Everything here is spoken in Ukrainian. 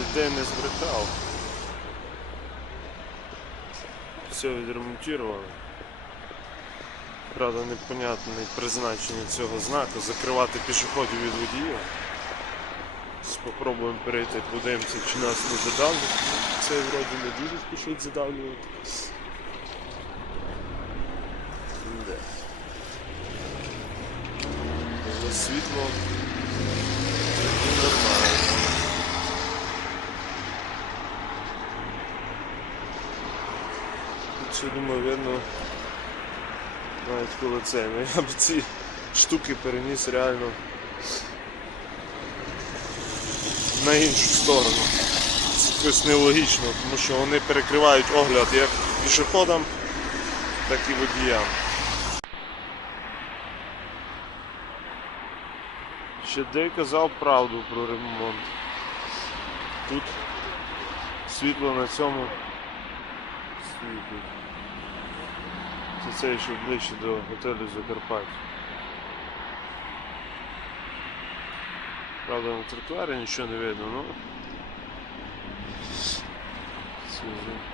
людей не збрехав. Все відремонтували. Правда, непонятне призначення цього знаку закривати пішоходів від водіїв. Спробуємо перейти, подивимося, чи нас не задавлять. Цей вроді не дуже спішить задавлювати. Де? Світло і нормально. Ще думаю, видно навіть коли це. Ну, я б ці штуки переніс реально на іншу сторону. Це якось нелогічно, тому що вони перекривають огляд як пішоходам, так і водіям. Ще Дей казав правду про ремонт. Тут світло на цьому світить. Це це ще ближче до готелю Закарпаття. Правда, на тротуарі нічого не видно, ну. Це вже